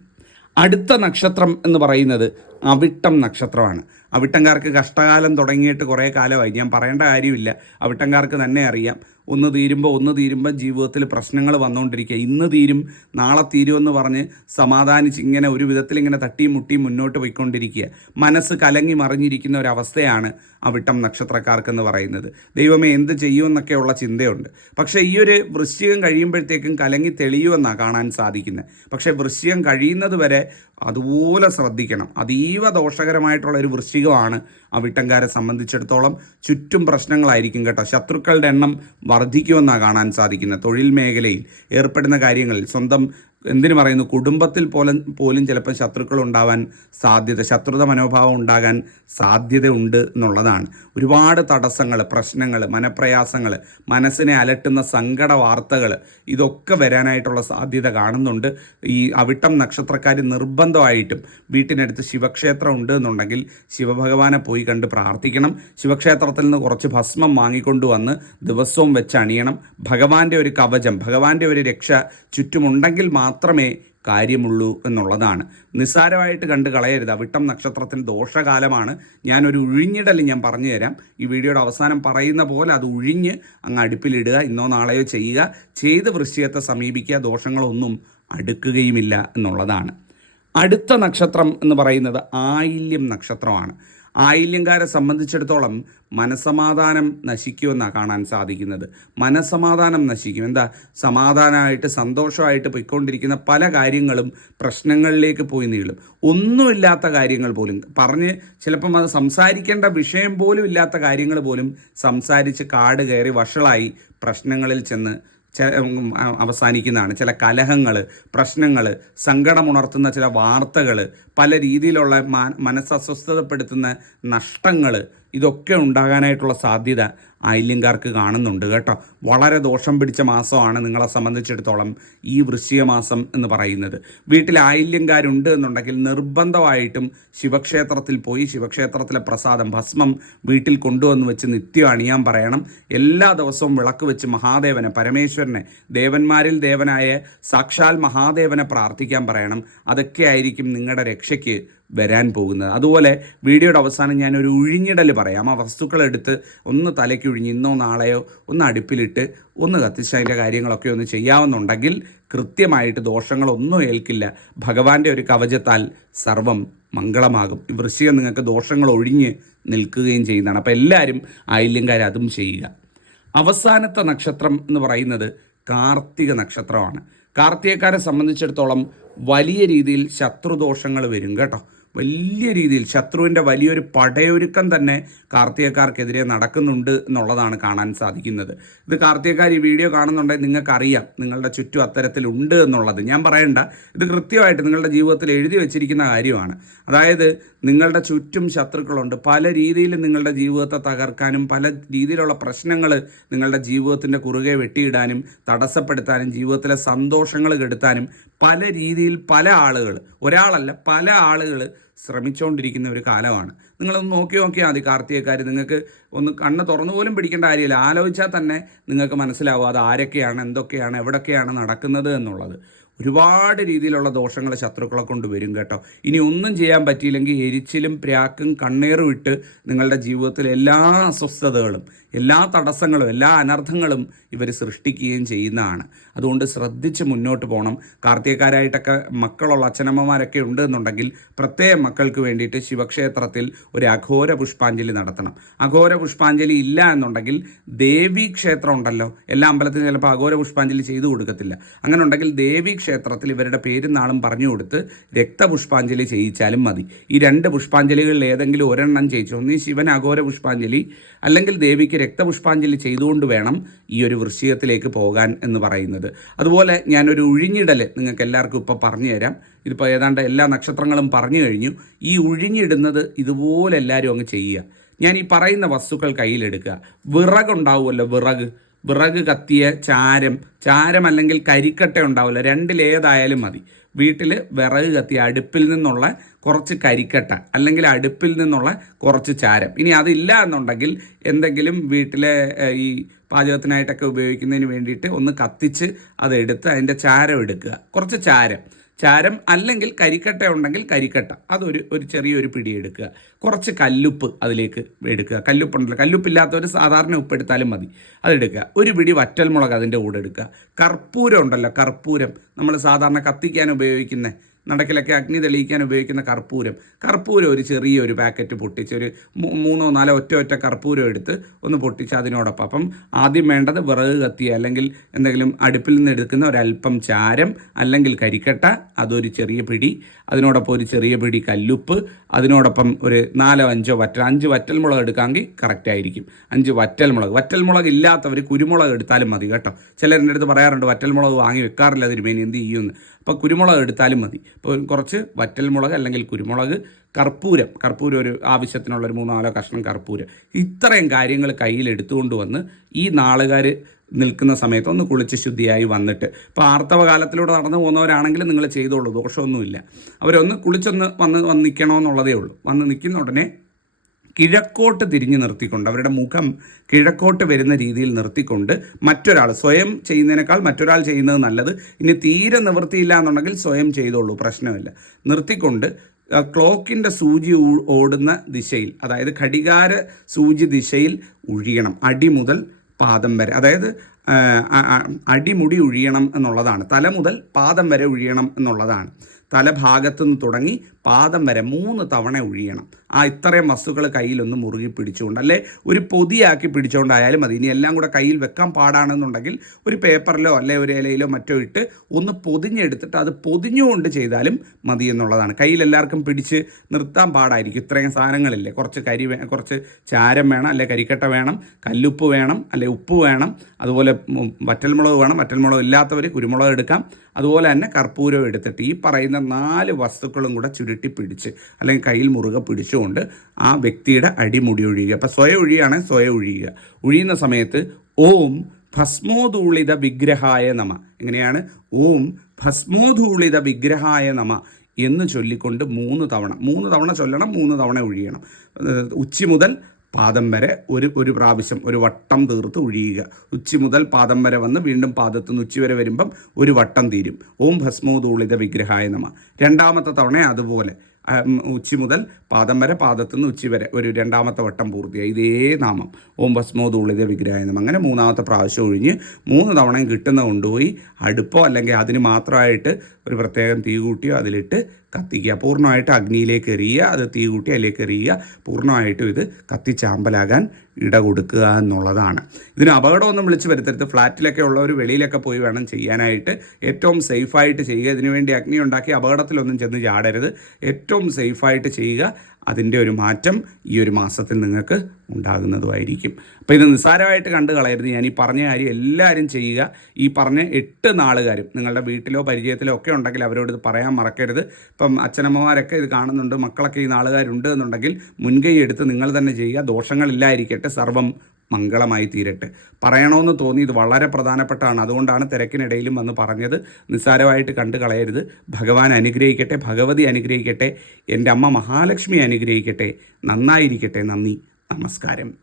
അടുത്ത നക്ഷത്രം എന്ന് പറയുന്നത് അവിട്ടം നക്ഷത്രമാണ്. അവിട്ടംകാർക്ക് കഷ്ടകാലം തുടങ്ങിയിട്ട് കുറേ കാലമായി. ഞാൻ പറയേണ്ട കാര്യമില്ല. അവിട്ടംകാർക്ക് തന്നെ അറിയാം. ഒന്ന് തീരുമ്പോൾ ഒന്ന് തീരുമ്പോൾ ജീവിതത്തിൽ പ്രശ്നങ്ങൾ വന്നുകൊണ്ടിരിക്കുക. ഇന്ന് തീരും നാളെ തീരുമെന്ന് പറഞ്ഞ് സമാധാനിച്ച് ഇങ്ങനെ ഒരു വിധത്തിൽ ഇങ്ങനെ തട്ടിയും മുട്ടിയും മുന്നോട്ട് പോയിക്കൊണ്ടിരിക്കുക. മനസ്സ് കലങ്ങി മറിഞ്ഞിരിക്കുന്ന ഒരവസ്ഥയാണ് അവിട്ടം നക്ഷത്രക്കാർക്കെന്ന് പറയുന്നത്. ദൈവമേ എന്ത് ചെയ്യുമെന്നൊക്കെയുള്ള ചിന്തയുണ്ട്. പക്ഷേ ഈ ഒരു വൃശ്ചികം കഴിയുമ്പോഴത്തേക്കും കലങ്ങി തെളിയുമെന്നാണ് കാണാൻ സാധിക്കുന്നത്. പക്ഷേ വൃശ്ചികം കഴിയുന്നത് വരെ അതുപോലെ ശ്രദ്ധിക്കണം. അതീവ ദോഷകരമായിട്ടുള്ള ഒരു വൃശ്ചികമാണ് അവിട്ടംകാരെ സംബന്ധിച്ചിടത്തോളം ചുറ്റും പ്രശ്നങ്ങളായിരിക്കും കേട്ടോ. ശത്രുക്കളുടെ എണ്ണം വർദ്ധിക്കുമെന്നാണ് കാണാൻ സാധിക്കുന്നത് തൊഴിൽ മേഖലയിൽ. ഏർപ്പെടുന്ന കാര്യങ്ങളിൽ സ്വന്തം എന്തിനു പറയുന്നു? കുടുംബത്തിൽ പോലും പോലും ചിലപ്പോൾ ശത്രുക്കൾ ഉണ്ടാവാൻ സാധ്യത ശത്രുത മനോഭാവം ഉണ്ടാകാൻ സാധ്യതയുണ്ട് എന്നുള്ളതാണ്. ഒരുപാട് തടസ്സങ്ങൾ പ്രശ്നങ്ങൾ മനപ്രയാസങ്ങൾ മനസ്സിനെ അലട്ടുന്ന സങ്കട വാർത്തകൾ ഇതൊക്കെ വരാനായിട്ടുള്ള സാധ്യത കാണുന്നുണ്ട്. ഈ അവിട്ടം നക്ഷത്രക്കാർ നിർബന്ധമായിട്ടും വീട്ടിനടുത്ത് ശിവക്ഷേത്രം ഉണ്ട് എന്നുണ്ടെങ്കിൽ ശിവഭഗവാനെ പോയി കണ്ട് പ്രാർത്ഥിക്കണം. ശിവക്ഷേത്രത്തിൽ നിന്ന് കുറച്ച് ഭസ്മം വാങ്ങിക്കൊണ്ട് വന്ന് ദിവസവും വെച്ച് അണിയണം. ഭഗവാന്റെ ഒരു കവചം ഭഗവാന്റെ ഒരു രക്ഷ ചുറ്റുമുണ്ടെങ്കിൽ മാത്രമേ കാര്യമുള്ളൂ എന്നുള്ളതാണ്. നിസ്സാരമായിട്ട് കണ്ട് കളയരുത്. അവിട്ടം നക്ഷത്രത്തിന് ദോഷകാലമാണ്. ഞാനൊരു ഉഴിഞ്ഞിടൽ ഞാൻ പറഞ്ഞു തരാം. ഈ വീഡിയോയുടെ അവസാനം പറയുന്ന പോലെ അത് ഉഴിഞ്ഞ് അങ്ങ് അടുപ്പിലിടുക ഇന്നോ നാളെയോ ചെയ്യുക. ചെയ്ത് വൃശ്ചികത്തെ സമീപിക്കുക. ദോഷങ്ങളൊന്നും അടുക്കുകയുമില്ല എന്നുള്ളതാണ്. അടുത്ത നക്ഷത്രം എന്ന് പറയുന്നത് ആയില്യം നക്ഷത്രമാണ്. ആയില്യംകാരെ സംബന്ധിച്ചിടത്തോളം മനസമാധാനം നശിക്കുമെന്നാണ് കാണാൻ സാധിക്കുന്നത്. മനസമാധാനം നശിക്കും. എന്താ? സമാധാനമായിട്ട് സന്തോഷമായിട്ട് പോയിക്കൊണ്ടിരിക്കുന്ന പല കാര്യങ്ങളും പ്രശ്നങ്ങളിലേക്ക് പോയി നീളും. ഒന്നുമില്ലാത്ത കാര്യങ്ങൾ പോലും. പറഞ്ഞ് ചിലപ്പം അത് സംസാരിക്കേണ്ട വിഷയം പോലും ഇല്ലാത്ത കാര്യങ്ങൾ പോലും സംസാരിച്ച് കാട് കയറി വഷളായി പ്രശ്നങ്ങളിൽ ചെന്ന് അവസാനിക്കുന്നതാണ്. ചില കലഹങ്ങൾ പ്രശ്നങ്ങൾ സങ്കടമുണർത്തുന്ന ചില വാർത്തകൾ പല രീതിയിലുള്ള മനസ്സസ്വസ്ഥതപ്പെടുത്തുന്ന നഷ്ടങ്ങൾ ഇതൊക്കെ ഉണ്ടാകാനായിട്ടുള്ള സാധ്യത ആയില്യംകാർക്ക് കാണുന്നുണ്ട് കേട്ടോ. വളരെ ദോഷം പിടിച്ച മാസമാണ് നിങ്ങളെ സംബന്ധിച്ചിടത്തോളം ഈ വൃശ്ചിക മാസം എന്ന് പറയുന്നത്. വീട്ടിൽ ആയില്യംകാരുണ്ട് എന്നുണ്ടെങ്കിൽ നിർബന്ധമായിട്ടും ശിവക്ഷേത്രത്തിൽ പോയി ശിവക്ഷേത്രത്തിലെ പ്രസാദം ഭസ്മം വീട്ടിൽ കൊണ്ടുവന്ന് വെച്ച് നിത്യം അണിയാൻ പറയണം. എല്ലാ ദിവസവും വിളക്ക് വെച്ച് മഹാദേവനെ പരമേശ്വരനെ ദേവന്മാരിൽ ദേവനായ സാക്ഷാൽ മഹാദേവനെ പ്രാർത്ഥിക്കാൻ പറയണം. അതൊക്കെ ആയിരിക്കും നിങ്ങളുടെ രക്ഷയ്ക്ക് വരാൻ പോകുന്നത്. അതുപോലെ വീഡിയോയുടെ അവസാനം ഞാൻ ഒരു ഉഴിഞ്ഞിടൽ പറയാം. ആ വസ്തുക്കളെടുത്ത് ഒന്ന് തലയ്ക്ക് ഉഴിഞ്ഞ് ഇന്നോ നാളെയോ ഒന്ന് അടുപ്പിലിട്ട് ഒന്ന് കത്തിച്ച് അതിന്റെ കാര്യങ്ങളൊക്കെ ഒന്ന് ചെയ്യാവുന്നുണ്ടെങ്കിൽ കൃത്യമായിട്ട് ദോഷങ്ങളൊന്നും ഏൽക്കില്ല. ഭഗവാന്റെ ഒരു കവചത്താൽ സർവം മംഗളമാകും. ഈ വൃശ്ചികം നിങ്ങൾക്ക് ദോഷങ്ങൾ ഒഴിഞ്ഞ് നിൽക്കുകയും ചെയ്യുന്നതാണ്. അപ്പോൾ എല്ലാവരും ആയില്യംകാർ അതും ചെയ്യുക. അവസാനത്തെ നക്ഷത്രം എന്ന് പറയുന്നത് കാർത്തിക നക്ഷത്രമാണ്. കാർത്തികക്കാരെ സംബന്ധിച്ചിടത്തോളം വലിയ രീതിയിൽ ശത്രുദോഷങ്ങൾ വരും കേട്ടോ. വലിയ രീതിയിൽ ശത്രുവിന്റെ വലിയൊരു പടയൊരുക്കം തന്നെ കാർത്തികക്കാർക്കെതിരെ നടക്കുന്നുണ്ട് എന്നുള്ളതാണ് കാണാൻ സാധിക്കുന്നത്. ഇത് കാർത്തികക്കാർ ഈ വീഡിയോ കാണുന്നുണ്ടെങ്കിൽ നിങ്ങൾക്കറിയാം നിങ്ങളുടെ ചുറ്റും അത്തരത്തിലുണ്ട് എന്നുള്ളത്. ഞാൻ പറയണ്ട ഇത് കൃത്യമായിട്ട് നിങ്ങളുടെ ജീവിതത്തിൽ എഴുതി വെച്ചിരിക്കുന്ന കാര്യമാണ്. അതായത് നിങ്ങളുടെ ചുറ്റും ശത്രുക്കളുണ്ട്. പല രീതിയിലും നിങ്ങളുടെ ജീവിതത്തെ തകർക്കാനും പല രീതിയിലുള്ള പ്രശ്നങ്ങൾ നിങ്ങളുടെ ജീവിതത്തിന്റെ കുറുകെ വെട്ടിയിടാനും തടസ്സപ്പെടുത്താനും ജീവിതത്തിലെ സന്തോഷങ്ങൾ കെടുത്താനും പല രീതിയിൽ പല ആളുകൾ ഒരാളല്ല പല ആളുകൾ ശ്രമിച്ചുകൊണ്ടിരിക്കുന്ന ഒരു കാലമാണ്. നിങ്ങളൊന്ന് നോക്കി നോക്കിയാൽ മതി കാർത്തികക്കാർ നിങ്ങൾക്ക് ഒന്ന് കണ്ണ് തുറന്നു പോലും പിടിക്കേണ്ട കാര്യമില്ല. ആലോചിച്ചാൽ തന്നെ നിങ്ങൾക്ക് മനസ്സിലാവും അത് ആരൊക്കെയാണ് എന്തൊക്കെയാണ് എവിടൊക്കെയാണ് നടക്കുന്നത് എന്നുള്ളത്. ഒരുപാട് രീതിയിലുള്ള ദോഷങ്ങൾ ശത്രുക്കളെ കൊണ്ട് വരും കേട്ടോ. ഇനി ഒന്നും ചെയ്യാൻ പറ്റിയില്ലെങ്കിൽ എരിച്ചിലും പ്രാക്കും കണ്ണീറും ഇട്ട് നിങ്ങളുടെ ജീവിതത്തിലെ എല്ലാ അസ്വസ്ഥതകളും എല്ലാ തടസ്സങ്ങളും എല്ലാ അനർത്ഥങ്ങളും ഇവർ സൃഷ്ടിക്കുകയും ചെയ്യുന്നതാണ്. അതുകൊണ്ട് ശ്രദ്ധിച്ച് മുന്നോട്ട് പോകണം കാർത്തികക്കാരായിട്ടൊക്കെ മക്കളുള്ള അച്ഛനമ്മമാരൊക്കെ ഉണ്ട് എന്നുണ്ടെങ്കിൽ പ്രത്യേക മക്കൾക്ക് വേണ്ടിയിട്ട് ശിവക്ഷേത്രത്തിൽ ഒരു അഘോര പുഷ്പാഞ്ജലി നടത്തണം. അഘോര പുഷ്പാഞ്ജലി ഇല്ല എന്നുണ്ടെങ്കിൽ ദേവി ക്ഷേത്രം ഉണ്ടല്ലോ. എല്ലാ അമ്പലത്തിലും ചിലപ്പോൾ അഘോര പുഷ്പാഞ്ജലി ചെയ്തു കൊടുക്കത്തില്ല. അങ്ങനെ ഉണ്ടെങ്കിൽ ദേവി ക്ഷേത്രത്തിൽ ഇവരുടെ പേരും നാളും പറഞ്ഞു കൊടുത്ത് രക്തപുഷ്പാഞ്ജലി ചെയ്യിച്ചാലും മതി. ഈ രണ്ട് പുഷ്പാഞ്ജലികളിൽ ഏതെങ്കിലും ഒരെണ്ണം ചെയ്യിച്ചു? ഒന്നീ ശിവൻ അഘോര പുഷ്പാഞ്ജലി അല്ലെങ്കിൽ ദേവിക്ക് രക്തപുഷ്പാഞ്ജലി ചെയ്തുകൊണ്ട് വേണം ഈ ഒരു വൃശ്ചികത്തിലേക്ക് പോകാൻ എന്ന് പറയുന്നത്. അതുപോലെ ഞാനൊരു ഉഴിഞ്ഞിടൽ നിങ്ങൾക്ക് എല്ലാവർക്കും ഇപ്പോൾ പറഞ്ഞു തരാം. ഇതിപ്പോൾ ഏതാണ്ട് എല്ലാ നക്ഷത്രങ്ങളും പറഞ്ഞു കഴിഞ്ഞു. ഈ ഉഴിഞ്ഞിടുന്നത് ഇതുപോലെ എല്ലാവരും അങ്ങ് ചെയ്യുക. ഞാൻ ഈ പറയുന്ന വസ്തുക്കൾ കയ്യിലെടുക്കുക. വിറകുണ്ടാവുമല്ലോ വിറക്. വിറക് കത്തിയ ചാരം ചാരം അല്ലെങ്കിൽ കരിക്കട്ട ഉണ്ടാവില്ല. രണ്ടിലേതായാലും മതി. വീട്ടിൽ വിറക് കത്തിയ അടുപ്പിൽ നിന്നുള്ള കുറച്ച് കരിക്കട്ട അല്ലെങ്കിൽ അടുപ്പിൽ നിന്നുള്ള കുറച്ച് ചാരം. ഇനി അതില്ല എന്നുണ്ടെങ്കിൽ എന്തെങ്കിലും വീട്ടിലെ ഈ പാചകത്തിനായിട്ടൊക്കെ ഉപയോഗിക്കുന്നതിന് വേണ്ടിയിട്ട് ഒന്ന് കത്തിച്ച് അതെടുത്ത് അതിന്റെ ചാരം എടുക്കുക. കുറച്ച് ചാരം. ചാരം അല്ലെങ്കിൽ കരിക്കട്ട ഉണ്ടെങ്കിൽ കരിക്കട്ട. അതൊരു ഒരു ചെറിയൊരു പിടി എടുക്കുക. കുറച്ച് കല്ലുപ്പ് അതിലേക്ക് എടുക്കുക. കല്ലുപ്പുണ്ടല്ലോ. കല്ലുപ്പില്ലാത്തവർ സാധാരണ ഉപ്പ് എടുത്താലും മതി അതെടുക്കുക ഒരു പിടി വറ്റൽമുളക് അതിന്റെ കൂടെ എടുക്കുക. കർപ്പൂരം ഉണ്ടല്ലോ. കർപ്പൂരം. നമ്മൾ സാധാരണ കത്തിക്കാൻ ഉപയോഗിക്കുന്ന നടക്കിലൊക്കെ അഗ്നി തെളിയിക്കാൻ ഉപയോഗിക്കുന്ന കർപ്പൂരം. കർപ്പൂരം ഒരു ചെറിയൊരു പാക്കറ്റ് പൊട്ടിച്ച് ഒരു മൂന്നോ നാലോ ഒറ്റ ഒറ്റ കർപ്പൂരം എടുത്ത് ഒന്ന് പൊട്ടിച്ച് അതിനോടൊപ്പം. അപ്പം ആദ്യം വേണ്ടത് വിറക് കത്തി അല്ലെങ്കിൽ എന്തെങ്കിലും അടുപ്പിൽ നിന്ന് എടുക്കുന്ന ഒരല്പം ചാരം അല്ലെങ്കിൽ കരിക്കട്ട അതൊരു ചെറിയ പിടി അതിനോടൊപ്പം ഒരു ചെറിയ പിടി കല്ലുപ്പ് അതിനോടൊപ്പം ഒരു നാലോ അഞ്ചോ വറ്റ അഞ്ച് വറ്റൽ മുളക് എടുക്കാമെങ്കിൽ കറക്റ്റ് ആയിരിക്കും. അഞ്ച് വറ്റൽ മുളക്. വറ്റൽ മുളക് ഇല്ലാത്തവർ കുരുമുളക് എടുത്താലും മതി കേട്ടോ. ചിലരുടെ അടുത്ത് പറയാറുണ്ട് വറ്റൽ മുളക് വാങ്ങി വെക്കാറില്ല അതിന് മെയിൻ എന്ത് ചെയ്യുമെന്ന്. അപ്പോൾ കുരുമുളക് എടുത്താലും മതി. ഇപ്പോൾ കുറച്ച് വറ്റൽമുളക് അല്ലെങ്കിൽ കുരുമുളക് കർപ്പൂരം. കർപ്പൂരം ഒരു ആവശ്യത്തിനുള്ള ഒരു മൂന്നാലോ കഷ്ണം കർപ്പൂരം. ഇത്രയും കാര്യങ്ങൾ കയ്യിൽ എടുത്തുകൊണ്ട് വന്ന് ഈ നാളുകാർ നിൽക്കുന്ന സമയത്ത് ഒന്ന് കുളിച്ച് ശുദ്ധിയായി വന്നിട്ട്. ഇപ്പോൾ ആർത്തവ കാലത്തിലൂടെ നടന്നു പോകുന്നവരാണെങ്കിൽ നിങ്ങൾ ചെയ്തോളൂ. ദോഷമൊന്നുമില്ല. അവരൊന്ന് കുളിച്ചൊന്ന് വന്ന് വന്ന് നിൽക്കണമെന്നുള്ളതേ ഉള്ളൂ. വന്ന് നിൽക്കുന്ന ഉടനെ കിഴക്കോട്ട് തിരിഞ്ഞു നിർത്തിക്കൊണ്ട് അവരുടെ മുഖം കിഴക്കോട്ട് വരുന്ന രീതിയിൽ നിർത്തിക്കൊണ്ട് മറ്റൊരാൾ സ്വയം ചെയ്യുന്നതിനേക്കാൾ മറ്റൊരാൾ ചെയ്യുന്നത് നല്ലത്. ഇനി തീരെ നിവൃത്തിയില്ല എന്നുണ്ടെങ്കിൽ സ്വയം ചെയ്തോളൂ പ്രശ്നമില്ല. നിർത്തിക്കൊണ്ട് ക്ലോക്കിന്റെ സൂചി ഓടുന്ന ദിശയിൽ അതായത് ഘടികാര സൂചി ദിശയിൽ ഒഴിയണം അടി മുതൽ പാദം വരെ. അതായത് അടിമുടി ഒഴിയണം എന്നുള്ളതാണ്. തല മുതൽ പാദം വരെ ഒഴിയണം എന്നുള്ളതാണ്. തലഭാഗത്തു നിന്ന് തുടങ്ങി പാദം വരെ മൂന്ന് തവണ ഒഴിയണം ആ ഇത്രയും വസ്തുക്കൾ കയ്യിലൊന്ന് മുറുകി പിടിച്ചുകൊണ്ട് അല്ലെ? ഒരു പൊതിയാക്കി പിടിച്ചുകൊണ്ടായാലും മതി. ഇനി എല്ലാം കൂടെ കയ്യിൽ വെക്കാൻ പാടാണെന്നുണ്ടെങ്കിൽ ഒരു പേപ്പറിലോ അല്ലെ ഒരു ഇലയിലോ മറ്റോ ഇട്ട് ഒന്ന് പൊതിഞ്ഞെടുത്തിട്ട് അത് പൊതിഞ്ഞുകൊണ്ട് ചെയ്താലും മതി എന്നുള്ളതാണ്. കയ്യിൽ എല്ലാവർക്കും പിടിച്ച് നിർത്താൻ പാടായിരിക്കും. ഇത്രയും സാധനങ്ങളില്ലേ? കുറച്ച് കരി കുറച്ച് ചാരം വേണം അല്ലെ കരിക്കട്ട വേണം കല്ലുപ്പ് വേണം അല്ലെ ഉപ്പ് വേണം അതുപോലെ വറ്റൽമുളക് വേണം. വറ്റൽമുളക് ഇല്ലാത്തവർ കുരുമുളക് എടുക്കാം. അതുപോലെ തന്നെ കർപ്പൂരം എടുത്തിട്ട് ഈ പറയുന്ന നാല് വസ്തുക്കളും കൂടെ ചുരുട്ടി പിടിച്ച് അല്ലെങ്കിൽ കയ്യിൽ മുറുകെ പിടിച്ചുകൊണ്ട് ആ വ്യക്തിയുടെ അടിമുടി ഒഴിയുക. അപ്പോൾ സ്വയം ഒഴിയുകയാണെങ്കിൽ സ്വയം ഒഴിയുക. ഒഴിയുന്ന സമയത്ത് ഓം ഭസ്മോധൂളിത വിഗ്രഹായ നമ. എങ്ങനെയാണ്? ഓം ഭസ്മോധൂളിത വിഗ്രഹായ നമ എന്ന് ചൊല്ലിക്കൊണ്ട് മൂന്ന് തവണ മൂന്ന് തവണ ചൊല്ലണം മൂന്ന് തവണ ഒഴിയണം. ഉച്ചി മുതൽ പാദം വരെ ഒരു ഒരു പ്രാവശ്യം ഒരു വട്ടം തീർത്ത് ഒഴിയുക. ഉച്ചി മുതൽ പാദം വരെ വന്ന് വീണ്ടും പാദത്തു നിന്ന് ഉച്ചി വരെ വരുമ്പം ഒരു വട്ടം തീരും. ഓം ഭസ്മോതൂളിത വിഗ്രഹായ നമ. രണ്ടാമത്തെ തവണ അതുപോലെ. ഉച്ചി മുതൽ പാദം വരെ പാദത്തു നിന്ന് ഉച്ചി വരെ ഒരു രണ്ടാമത്തെ വട്ടം പൂർത്തിയായി. ഇതേ നാമം. ഓം ഭസ്മോധൂളിത വിഗ്രഹായ വിഗ്രഹം അങ്ങനെ മൂന്നാമത്തെ പ്രാവശ്യം ഒഴിഞ്ഞ് മൂന്ന് തവണയും കിട്ടുന്ന കൊണ്ടുപോയി അടുപ്പോ അല്ലെങ്കിൽ അതിന് മാത്രമായിട്ട് ഒരു പ്രത്യേകം തീ കൂട്ടിയോ അതിലിട്ട് കത്തിക്കുക. പൂർണമായിട്ട് അഗ്നിയിലേക്ക് എറിയുക. അത് തീ കൂട്ടി അതിലേക്ക് എറിയുക. പൂർണമായിട്ടും ഇത് കത്തിച്ചാമ്പലാകാൻ ഇട കൊടുക്കുക എന്നുള്ളതാണ്. ഇതിന് അപകടമൊന്നും വിളിച്ച് വരുത്തരുത്. ഫ്ലാറ്റിലൊക്കെ ഉള്ളവർ വെളിയിലൊക്കെ പോയി വേണം ചെയ്യാനായിട്ട്. ഏറ്റവും സേഫായിട്ട് ചെയ്യുക. ഇതിനുവേണ്ടി അഗ്നി ഉണ്ടാക്കി അപകടത്തിലൊന്നും ചെന്ന് ചാടരുത്. ഏറ്റവും സേഫായിട്ട് ചെയ്യുക. അതിന്റെ ഒരു മാറ്റം ഈ ഒരു മാസത്തിൽ നിങ്ങൾക്ക് ഉണ്ടാകുന്നതുമായിരിക്കും. അപ്പോൾ ഇത് നിസ്സാരമായിട്ട് കണ്ടു കളയരുത്. ഞാൻ ഈ പറഞ്ഞ കാര്യം എല്ലാവരും ചെയ്യുക. ഈ പറഞ്ഞ എട്ട് നാളുകാരും നിങ്ങളുടെ വീട്ടിലോ പരിചയത്തിലോ ഒക്കെ ഉണ്ടെങ്കിൽ അവരോട് ഇത് പറയാൻ മറക്കരുത്. ഇപ്പം അച്ഛനമ്മമാരൊക്കെ ഇത് കാണുന്നുണ്ട്. മക്കളൊക്കെ ഈ നാളുകാരുണ്ട് എന്നുണ്ടെങ്കിൽ മുൻകൈ എടുത്ത് നിങ്ങൾ തന്നെ ചെയ്യുക. ദോഷങ്ങളില്ലായിരിക്കട്ടെ. സർവം മംഗളമായി തീരട്ടെ. പറയണമെന്ന് തോന്നി. ഇത് വളരെ പ്രധാനപ്പെട്ടാണ്. അതുകൊണ്ടാണ് തിരക്കിനിടയിലും വന്ന് പറഞ്ഞത്. നിസ്സാരമായിട്ട് കണ്ടു കളയരുത്. ഭഗവാൻ അനുഗ്രഹിക്കട്ടെ. ഭഗവതി അനുഗ്രഹിക്കട്ടെ. എന്റെ അമ്മ മഹാലക്ഷ്മി അനുഗ്രഹിക്കട്ടെ. നന്നായിരിക്കട്ടെ. നന്ദി. നമസ്കാരം.